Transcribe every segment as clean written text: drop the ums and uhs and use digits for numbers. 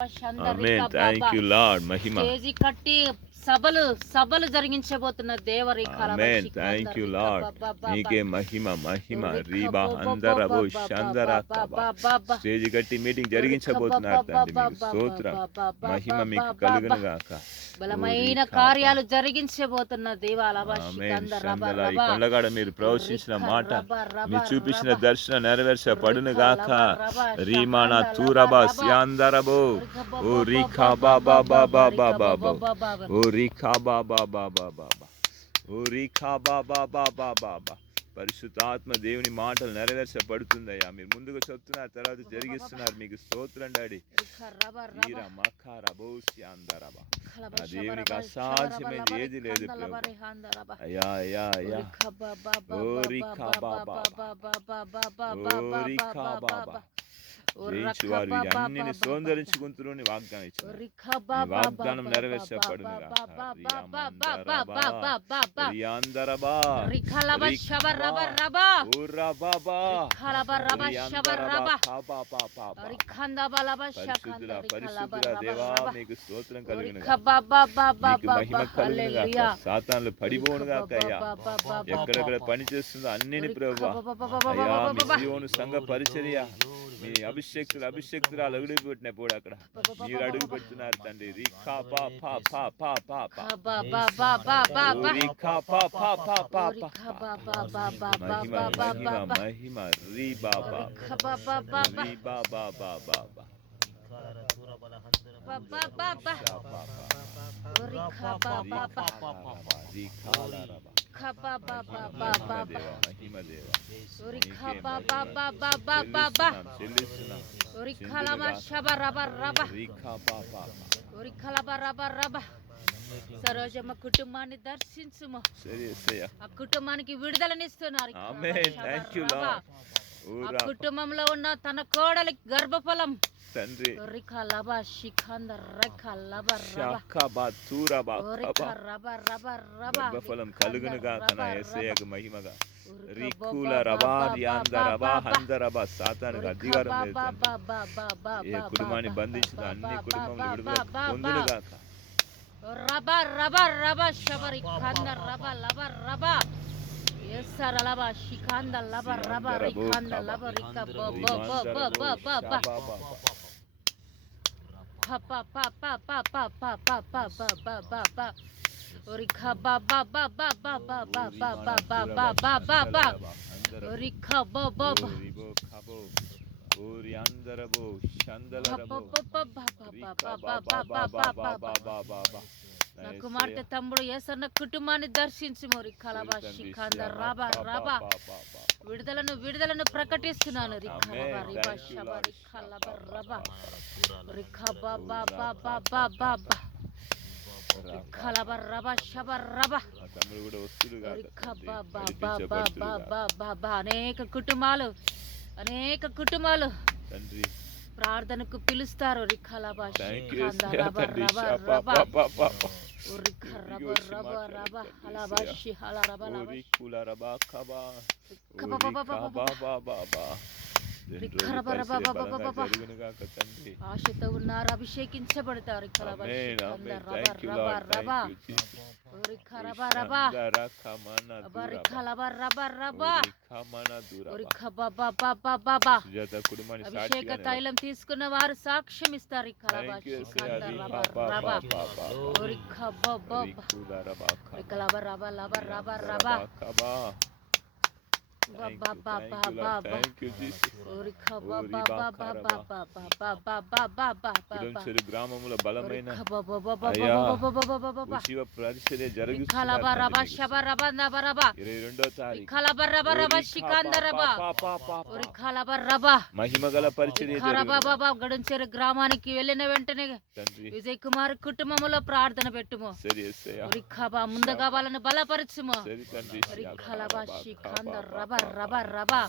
Amen. Thank you lord. మహిమ. Stage కట్టి సభలు సభలు జరిగించబోతున్న దేవరి ఆమేన్. Thank you lord. నీకే మహిమ మహిమ. రీబా అందరబో షందరకబా. స్టేజ్ కట్టి మీటింగ్ జరిగించబోతున్నారు తండ్రి. మీకు స్తోత్రం. మహిమ మీకు కలుగును గాక. బలమైన కార్యాలు జరిగించబోతున్న ఈ కొండగాడ మీరు ప్రవచించిన మాట, మీరు చూపించిన దర్శనం నెరవేర్చబడును గాక. రీమానా తూరబా శ్యాందరబో. ఓ రీఖా బాబా బాబా బాబా బాబా. ఓ రీఖా బాబా బాబా బాబా. ఓ రీఖా బాబా బాబా బాబా. పరిశుద్ధాత్మ దేవుని మాటలు నెరవేర్చబడుతుందయ్యా. మీరు ముందుకు చెప్తున్నారు, తర్వాత జరిగిస్తున్నారు. మీకు స్తోత్రం డాడీ. దేవునికి అసాధ్యమైంది ఏది లేదు అయ్యా అయ్యా అయ్యా. జయించు వారు అన్నిని సౌందర్యించుకుంటూ వాగ్దానం ఇచ్చారు. వాగ్దానం నెరవేర్చబడును మీకు స్తోత్రం కలుగును. మహిమ కలుగును గాక. సాతానులు పడిపోను గాక అయ్యా. ఎక్కడెక్కడ పని చేస్తుందో అన్నిని ప్రభువా అయ్యా. మీ సీయోను సంఘ పరిచర్య, మీ అభిషేక్తురాలు అడుగు పెట్టినప్పుడు అక్కడ మీరు అడుగు పెడుతున్నారు తండ్రి. రీఖా పా పా పా పా పా పా. రీఖా పా పా పా పా పా. మహిమ మహిమ మహిమ. రీ బాబా రీ బాబా బాబా బా. సరోజమ్మ కుటుంబాన్ని దర్శించుము. ఆ కుటుంబానికి విడుదలనిస్తున్నారు. ఆ కుటుంబంలో ఉన్న తన కోడలికి గర్భఫలం తండ్రి గర్భఫలం కలుగును గాక నా యేసయ్యకు మహిమగా. రికుల రబారి అందరబా హందరబా. సాతానుకు అధికారం లేదు. ఏ కుటుంబాన్ని బంధించిన అన్ని కుటుంబంలో విడుదల పొందును గాక. రబా రబా రబా శబరి కంద రబా లబా రబా ఎస్సర లబా శిఖంద లబా రబా రిఖంద లబా రిక బ బ బ బ బ బ బ ప ప ప ప ప ప ప ప ప ప ప ప రిఖ బ బ బ బ బ బ బ బ బ బ బ బ బ రిఖ బ బ బ ఓరి అందరబో షందలరబో రిఖ బ బ బ బ బ బ బ. నా కుమార్తె తమ్ముడు యేసన్న కుటుంబాన్ని దర్శించి మోరి కలబాషి కంద రాబా రాబా. విడుదలను విడుదలను ప్రకటిస్తున్నాను. రిఖలబా రిబా షబా రిఖలబా రబా రిఖ బా బా బా బా బా బా బా రిఖలబా రబా షబా రబా రిఖ బా బా బా బా బా బా బా బా. అనేక కుటుంబాలు తండ్రి ప్రార్థనకు పిలుస్తారు. రిఖలబా షిఖంద రబా రబా రబా రిఖ రబా రబా రబా హలబా షిహల రబా రబా రిఖుల రబా ఖబా బాబా. ఆశతో ఉన్నారు, అభిషేకించబడతారు. అభిషేక తైలం తీసుకున్న వారు సాక్ష్యం ఇస్తారు. గ్రామంలో బలమైన మహిమగల గడుంచెరు గ్రామానికి వెళ్ళిన వెంటనే విజయ్ కుమార్ కుటుంబంలో ప్రార్థన పెట్టుము. ముందుగా వాళ్ళని బలపరచుము. రబా రబా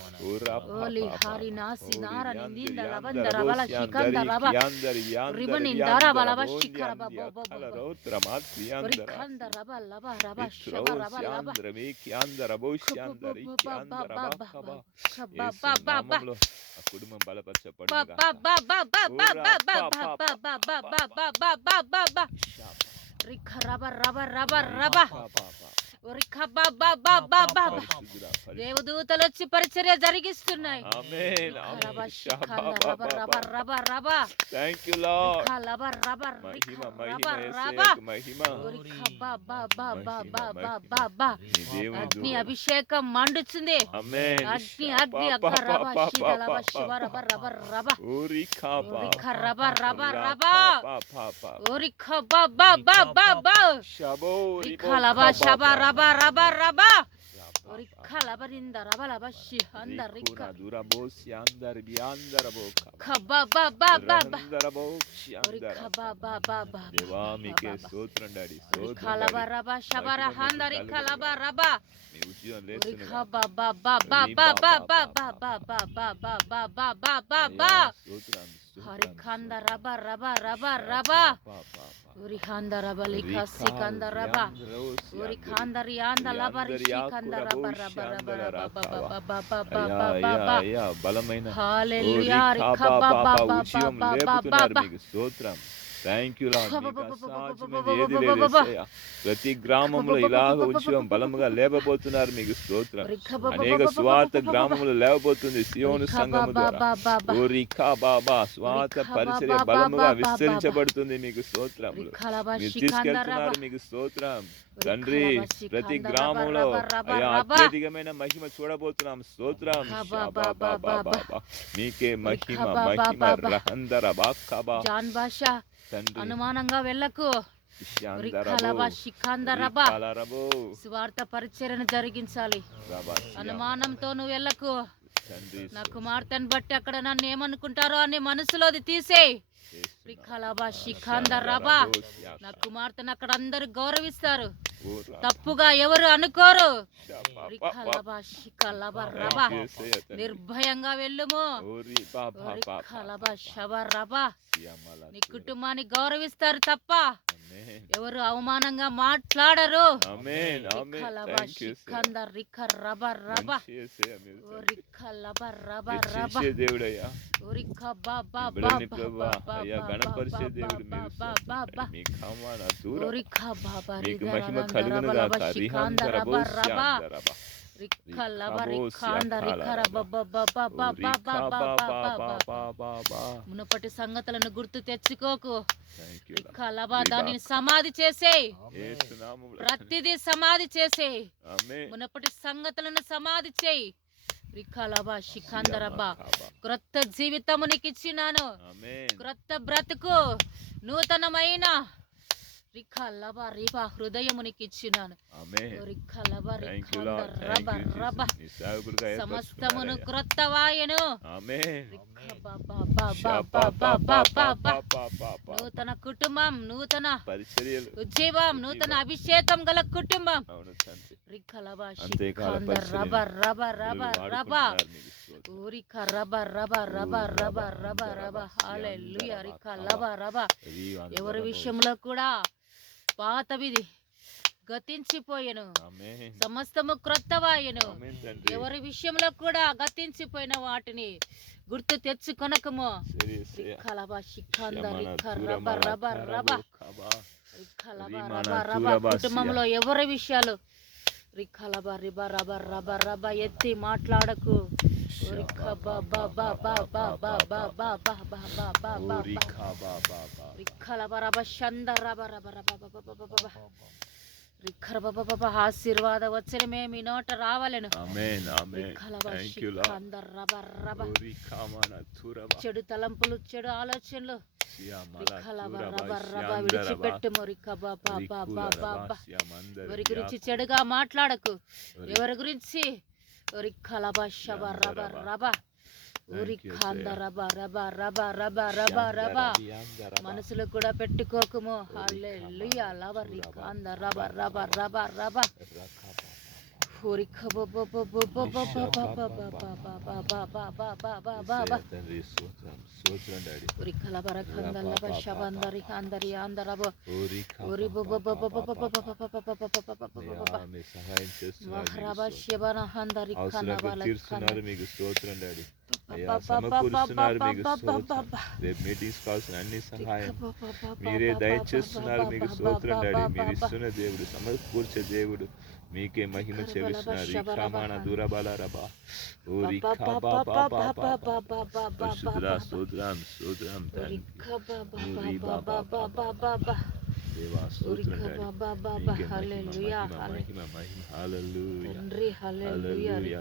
ఓలి హరి నాసి నార నింద లవంద రబల శికంద రబా రిబని దార బలవ శిఖర బబ రిఖంద రబా లబా రబా శబ రబా లబా యాందర బోషి యాందరి యాందర బబ కుటుంబం బలపరచబడును బా గాక. బా బా బా బా బా బా ఊరా బా పా బా పా బా పా బా పా బా బా బా బా బా షాపా. రిఖ రబ రబ రబ రబ రీపా పా పా. రిఖ బా బా బా బా బా బా. పరిశుద్ధుడా, పరిశుద్ధుడా. దేవదూతలు వచ్చి పరిచర్య జరిగిస్తున్నాయి. ఆమేన్, రిఖ ఆమేన్. రబ షాబా శిఖంద బా రబ బా రబ బా. రబ రబ థ్యాంక్ యూ లార్డ్. రిఖ రబ రబ రిఖ మహిమ రబ మహిమ రబ యేసయ్యకు మహిమ. రిఖ బా బా బా బా మహిమ బా బా మహిమ. బా బా. నీ దేవుని అగ్ని దూత. అభిషేకం మండుతుంది. ఆమేన్. అగ్ని షాబా అగ్ని పా అక్క పా రబ పా శివ పా రబ పా శివ పా. రబ రబ రబ ఊరికా పా రిఖ రబ రబ రా రబ పా పా పా. రిఖ బా బా బా బా బా షాబో రిఖ రిబో లబ కా శబ పా రబ పా. రబ రబ షాబా రిఖ పా. లబ రింద రబ లబ శిహంద రిఖ రికునా దురబో సియాందర బియాందర బోకా. ఖ బా బా బా బా బా రహందర బో సియాందర. రిఖ బా బా బా బా దేవా మీకే స్తోత్రం డాడీ, రిఖ స్తోత్రం లబ డాడీ. రబ శబ రహంద రిఖ లబ రబ మీ ఉద్యోగం రిఖ లేస్తున్నా బా బా బా బా బా బా బా బా బా బా బా బా బా బా బా బా బా స్తోత్రం హరిఖంద రబ రబ రబ రబ ఉరిఖంద రబ లిఖ సికంద రబ ఉరిఖందరి యాంద లబ రిషికంద రబ రబ రబ రబ బా బా బా బా బా బలమైన హల్లెలూయా రిఖ బా బా బా బా బా బా మీకు స్తోత్రం. Thank you lord. మీకు బా అసాధ్యమైనది ఏది లేదు యేసయ్యా. ప్రతి గ్రామంలో ఇలాగ ఉద్యమం బలముగా లేవబోతున్నారు, మీకు స్తోత్రం. అనేక స్వార్థ గ్రామములు లేవబోతుంది సియోను సంఘము ద్వారా. ఓ రిఖా బాబా స్వార్థ పరిచర్య బలముగా విస్తరించబడుతుంది, మీకు స్తోత్రములు. మీరు తీసుకెళ్తున్నారు, మీకు స్తోత్రం తండ్రి. ప్రతి గ్రామంలో అయ్యా అత్యధికమైన మహిమ చూడబోతున్నాం, స్తోత్రం. మీకే మహిమ మహిమ రహందర బాక్కబా జాన్ భాష తండ్రి. అనుమానంగా వెళ్ళకు. రిఖలబ శిఖందరబ స్వార్థ పరిచర్యను జరిగించాలి. అనుమానంతో నువ్వు వెళ్ళకు. నా కుమార్తెను బట్టి అక్కడ నన్ను ఏమనుకుంటారో అని మనసులోది తీసేయ్. రిఖలబ శిఖందరబ నా కుమార్తెను అక్కడ అందరూ గౌరవిస్తారు, తప్పుగా ఎవరు అనుకోరు. రిఖలబ శిఖలబ రబ నిర్భయంగా వెళ్ళుము. రిఖలబ శబ రబ నీ కుటుంబాన్ని గౌరవిస్తారు తప్ప ఎవరు అవమానంగా మాట్లాడరు. రిఖలబ శిఖంద రిఖ రబ రబ రిఖలబ రబ రబ దేవుడయ్యా, రిఖ బా బా బా గణపరిచే దేవుడు మీరు. మీ ఖమాన దూర రిఖ బా బా మీకు రిగ మహిమ రబ కలుగును రబ గాక. శిఖంద రబ రబ రిహందరబో రిఖలబ రిఖంద రిఖ రబ బ బ బ బ బ బ బ మునుపటి సంగతులను గుర్తు తెచ్చుకోకు. రిఖలబ దానిని సమాధి చేసేయ్. ప్రతిదీ సమాధి చేసేయ్. మునుపటి సంగతులను సమాధి చేయి. రిఖలబ శిఖందరబ క్రొత్త జీవితము నీకు ఇచ్చినాను, క్రొత్త బ్రతుకు నూతనమైన రిఖలబ రిబ హృదయము నీకు ఇచ్చినాను. రిఖలబ రిఖందరబ రబ సమస్తమును క్రొత్త వాయను. నూతన కుటుంబం, నూతన ఉజ్జీవం, నూతన అభిషేకం గల కుటుంబం. రిఖలబ శిఖందర రబ రబ రబ రబ రిఖ రబ రబ రబ రబ రబ రబ హల్లెలూయా. రిఖలబ రబ ఎవరి విషయంలో కూడా పాతవి గతించిపోయెను, సమస్తము క్రొత్తవాయెను. ఎవరి విషయంలో కూడా గతించిపోయిన వాటిని గుర్తు తెచ్చుకొనకము. రిఖలబ శిఖంద రిఖ రబ రబ రబ రిఖలబ రబ రబ కుటుంబంలో ఎవరి విషయాలు రిఖలబ రిబ రబ రబ రబ ఎత్తి మాట్లాడకు. రిఖ బ బ బ బ బ బ బ బ బ బ బ బ రిఖలబ రబ షంద రబ రబ రబ బ బ బ బ రిఖరబబబ ఆశీర్వాద వచనమే మీ నోట రావాలను. చెడు తలంపులు, చెడు ఆలోచనలు విడిచిపెట్టుము. ఎవరి గురించి చెడుగా మాట్లాడకు. ఎవరి గురించి రిఖలబ శబ రబ రబ మనసులో కూడా పెట్టుకోకము. హల్లెలూయా. లవ రిఖంద రబ రబ రబ రబ అయ్యా సమకూరుస్తున్నారు, మీకు స్తోత్రం. రేపు మీటింగ్స్ కావాల్సిన అన్ని సహాయం మీరే దయచేస్తున్నారు, మీకు స్తోత్రం డాడీ. మీరు ఇస్తున్న దేవుడు, సమకూర్చే దేవుడు, మీకే మహిమ చెల్లిస్తున్నారు. రిఖామాన దూరబాల రబా ఓ పరిశుద్ధుడా స్తోత్రం స్తోత్రం తండ్రి. దేవా స్తోత్రం డాడీ. మీకే మహిమ మహిమ మహిమ hallelujah hallelujah.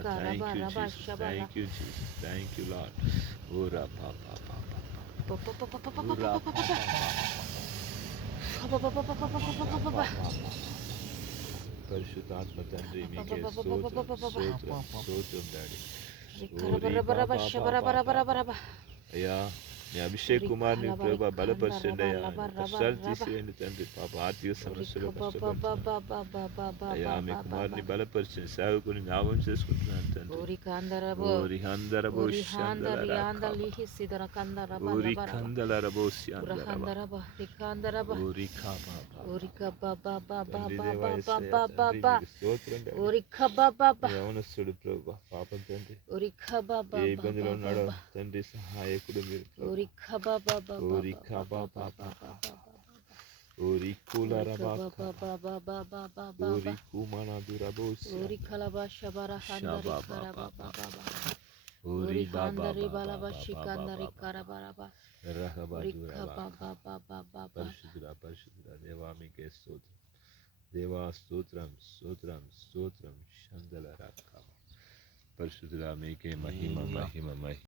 Thank you Jesus thank you lord. ఓ రబా పరిశుద్ధాత్మ తండ్రి, మీకే స్తోత్రం స్తోత్రం స్తోత్రం డాడీ. అయ్యా మీ అభిషేక్ కుమార్ని ప్రభా బలపరచండి అయ్యా. కష్టాలు తీసివేయండి తండ్రి. పాప ఆర్థిక సమస్యలు అయ్యా మీ కుమార్ని బలపరచండి. సేవకుని జ్ఞాపకం చేసుకుంటున్నాను తండ్రి. యవనస్తుడు ప్రభా పాపం తండ్రి, ఏ ఇబ్బందిలో ఉన్నాడో తండ్రి సహాయకుడు మీరు. పరిశుద్ధుడా దేవా మీకే స్తోత్రం. దేవా స్తోత్రం స్తోత్రం స్తోత్రం. పరిశుద్ధుడా మీకే మహిమ మహిమ మహిమ.